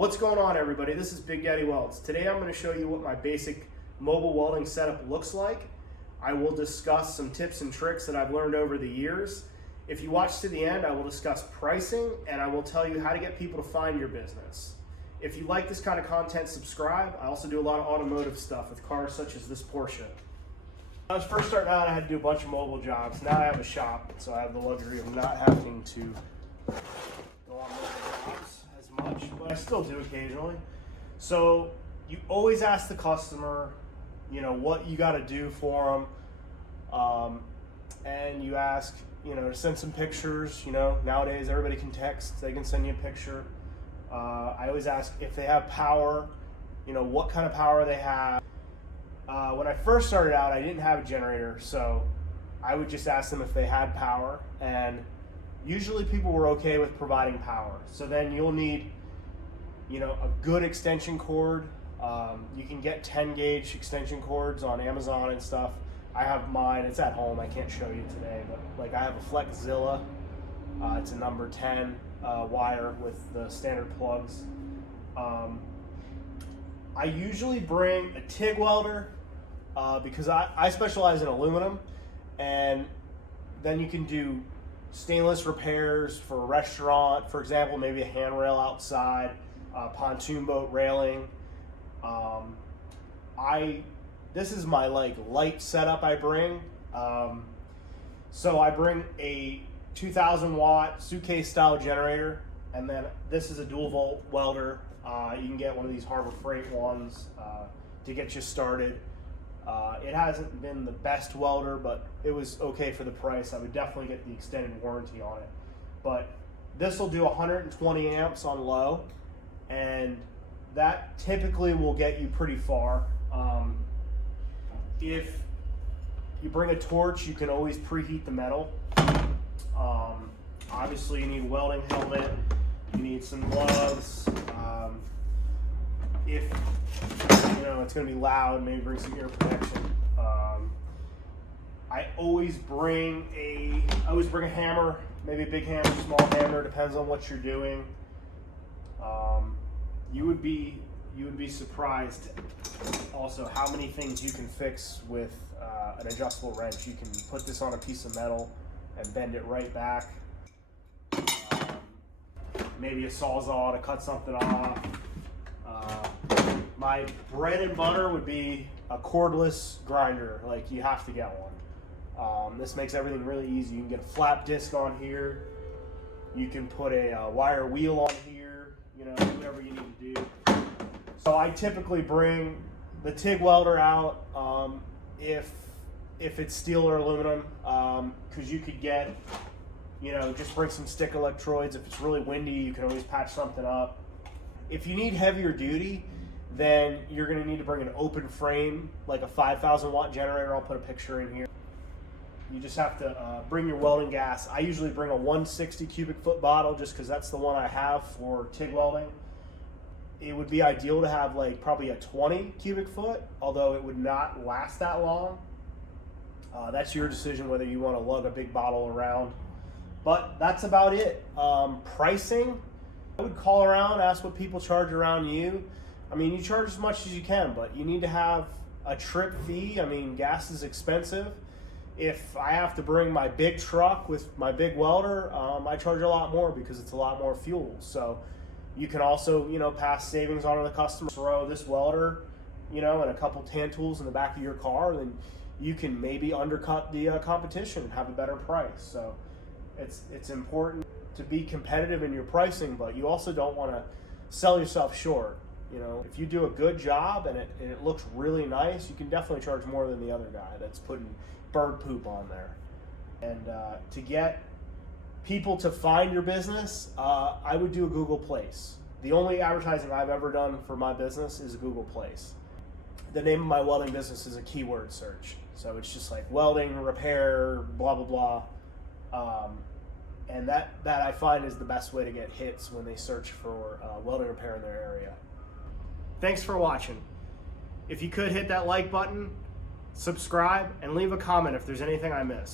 What's going on, everybody? This is Big Daddy Welds. Today I'm going to show you what my basic mobile welding setup looks like. I will discuss some tips and tricks that I've learned over the years. If you watch to the end, I will discuss pricing and I will tell you how to get people to find your business. If you like this kind of content, subscribe. I also do a lot of automotive stuff with cars such as this Porsche. When I was first starting out, I had to do a bunch of mobile jobs. Now I have a shop, so I have the luxury of not having to go on mobile jobs as much, but I still do occasionally. So you always ask the customer, what you got to do for them, and you ask, to send some pictures. Nowadays everybody can text; they can send you a picture. I always ask if they have power, what kind of power they have. When I first started out, I didn't have a generator, so I would just ask them if they had power, and usually people were okay with providing power. So then you'll need, a good extension cord. You can get 10 gauge extension cords on Amazon and stuff. I have mine, it's at home, I can't show you today, but I have a Flexzilla. It's a number 10 wire with the standard plugs. I usually bring a TIG welder because I specialize in aluminum, and then you can do stainless repairs for a restaurant, for example, maybe a handrail outside, pontoon boat railing. This is my light setup I bring. So I bring a 2000 watt suitcase style generator, and then this is a dual volt welder. You can get one of these Harbor Freight ones to get you started. It hasn't been the best welder, but it was okay for the price. I would definitely get the extended warranty on it. But this will do 120 amps on low, and that typically will get you pretty far. If you bring a torch, you can always preheat the metal. Obviously you need a welding helmet, you need some gloves. If it's going to be loud, maybe bring some ear protection. I always bring a hammer, maybe a big hammer, small hammer, depends on what you're doing. You would be surprised also how many things you can fix with an adjustable wrench. You can put this on a piece of metal and bend it right back. Maybe a sawzall to cut something off. My bread and butter would be a cordless grinder. You have to get one. This makes everything really easy. You can get a flap disc on here. You can put a wire wheel on here. Whatever you need to do. So I typically bring the TIG welder out if it's steel or aluminum, because you could get, just bring some stick electrodes. If it's really windy, you can always patch something up. If you need heavier duty, then you're going to need to bring an open frame, like a 5,000 watt generator. I'll put a picture in here. You just have to bring your welding gas. I usually bring a 160 cubic foot bottle just because that's the one I have for TIG welding. It would be ideal to have probably a 20 cubic foot, although it would not last that long. That's your decision whether you want to lug a big bottle around. But that's about it. Pricing, I would call around, ask what people charge around you. You charge as much as you can, but you need to have a trip fee. Gas is expensive. If I have to bring my big truck with my big welder, I charge a lot more because it's a lot more fuel. So you can also, pass savings on to the customer. Throw this welder, and a couple hand tools in the back of your car, then you can maybe undercut the competition and have a better price. So it's important to be competitive in your pricing, but you also don't want to sell yourself short. If you do a good job and it looks really nice, you can definitely charge more than the other guy that's putting bird poop on there. And to get people to find your business, I would do a Google Place. The only advertising I've ever done for my business is a Google Place. The name of my welding business is a keyword search. So it's just like welding, repair, blah, blah, blah. And that I find is the best way to get hits when they search for welding repair in their area. Thanks for watching. If you could hit that like button, subscribe, and leave a comment if there's anything I missed.